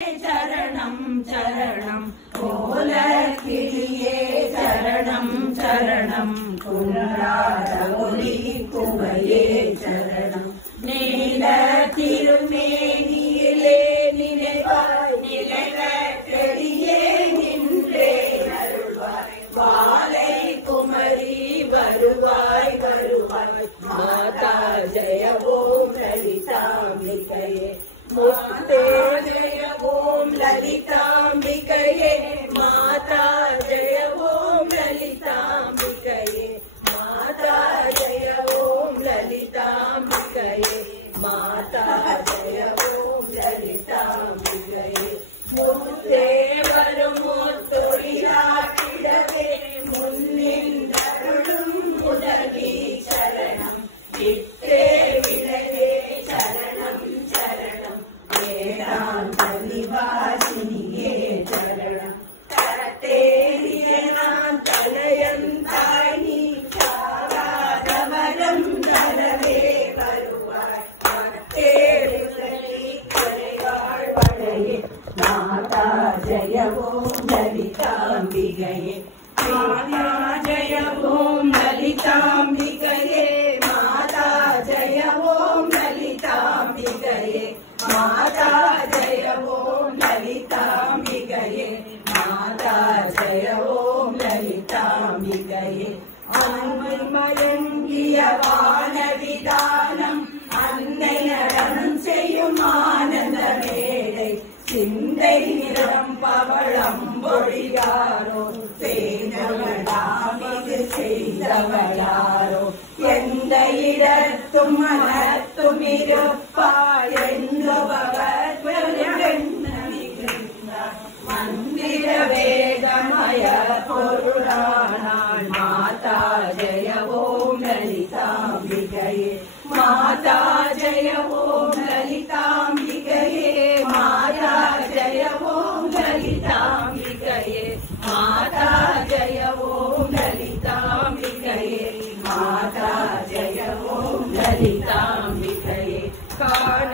சரணம் சரணம் கோலக்கிளியே சரணம் சரணம் குன்றாத ஒளி குவையே சரணம் நீல திருமேனியிலே நினைவாய் நிலைவ தெளியே நின்றே அருள்வாய் வாலை குமரி வருவாய் வருவாய் மாதா ஜெய ஓம் லலிதாம்பிகையே மாதா ஜெய ஓம் லலிதாம்பிகையே மாதா ஜெய ஓம் லலிதாம்பிகையே மாதா ஜெய ஓம் லலிதாம்பிகையே மாதா ஜெய ஓம் லலிதாம்பிகையே முத்தே வரும் முத்தொழிலாட்டிடவே முன்னின்றருளும் முதலி சரணம் விட்டே விளையே சரணம் சரணம் வேதாந்த நிவாசினியே சரணம் தரத்தேறிய நான் தலையந்தாய் நீ சாராதவரம் தரவே வருவாய் மத்தேறுதலி கரைவாழ்வழையே மாதா ஜெய ஓம் லலிதாம்பிகையே மாதா ஜெய ஓம் லலிதாம்பிகையே மாதா ஜெய ஓம் லலிதாம்பிகையே மாதா ஜெய ஓம் லலிதாம்பிகையே மாதா ஜெய ஓம் லலிதாம்பிகையே அன்னை மயங்கிய வானவிதானம் அன்னையரம் செய்யும் ஆனந்த மேடை சிந்தை நிறம் பவளம் பொழியாரோ செய்தவளாமிது செய்தவளாரோ எந்த இடத்தும் மனத்தும் இருப்பாய் என்பவர் மந்திர வேதமய பொருளானாள் மாதா ஜெய ஓம் லலிதாம்பிகையே மாதா ஜெய ஓம் லலிதாம்பிகையே மாதா ஜெய ஓம் லலிதாம்பிகையே மாதா ஜெய ஓம் லலிதாம்பிகையே மாதா ஜெய ஓம் லலிதாம்பிகையே காண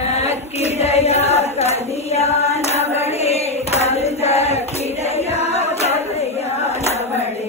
கிடையா கதியானவளே கருத கிடையா கதையானவளே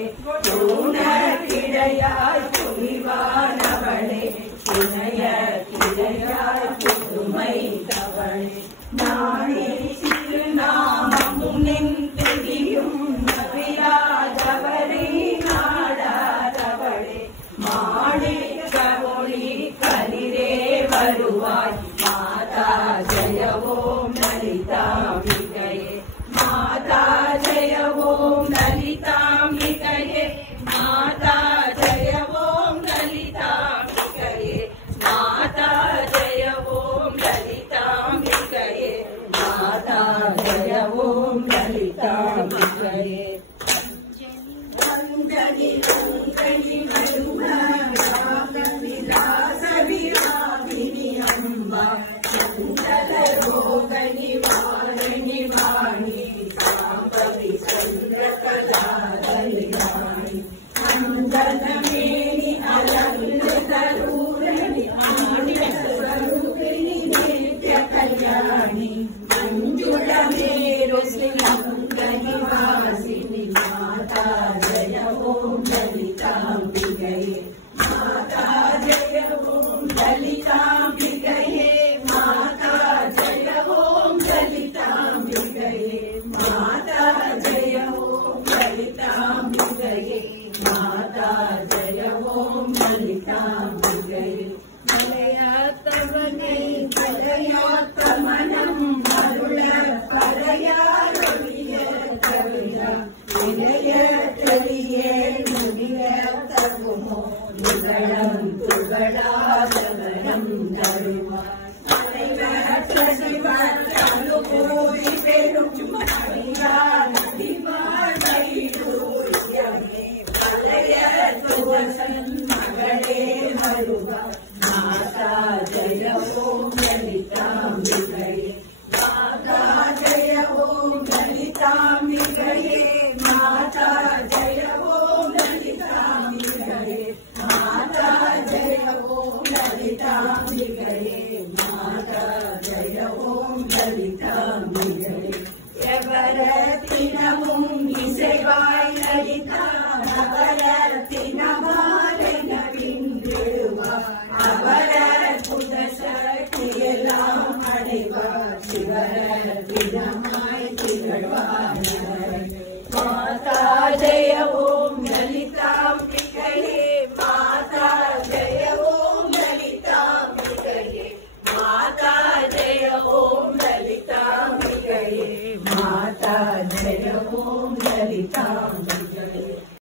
அவ